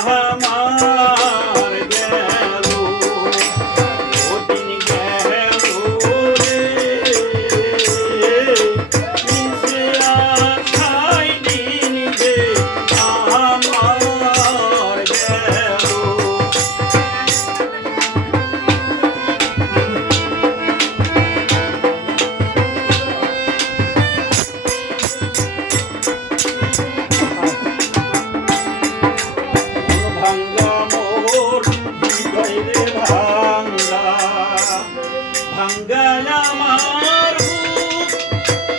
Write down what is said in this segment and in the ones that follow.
আমার গেল ওদিন গেল রে নিচে আশায় দিন যে আমার গেল ভাঙ্গা মোর হৃদয়ে ভাঙ্গা ভাঙ্গা আমার বুক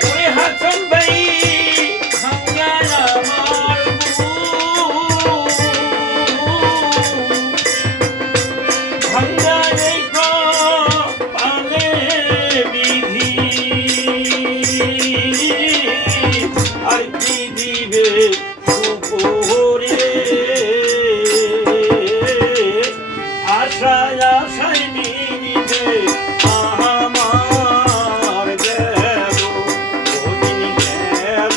ওরে হাসন ভাই ভাঙ্গা আমার বুক ভাঙ্গা রেখা পালে বিধি আর কি দিবে উপরে আশায় আশায় নিবে আমার গেল ওদিন গেল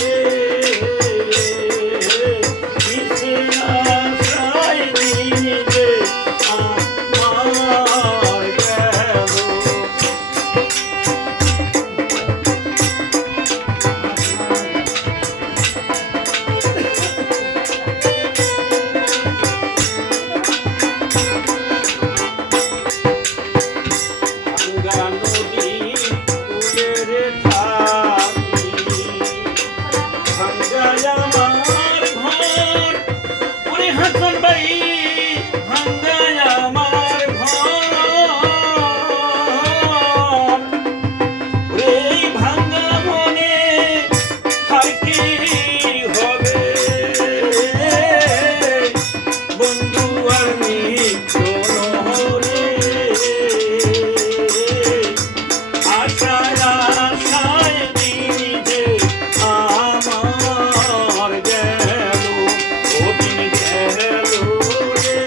রে কিসে আশায় নিবে আমার গেল ভাঙ্গা নদী কূলের থাকি ভাঙ্গা আমার ঘর ওরে হাসন ভাই ভাঙ্গা আমার ঘর ওরে এই ভাঙ্গা মনে আর কি হবে বন্ধু আর মিত্র নহরে আশায় আশায় দিন যে আমার গেল ওদিন গেল রে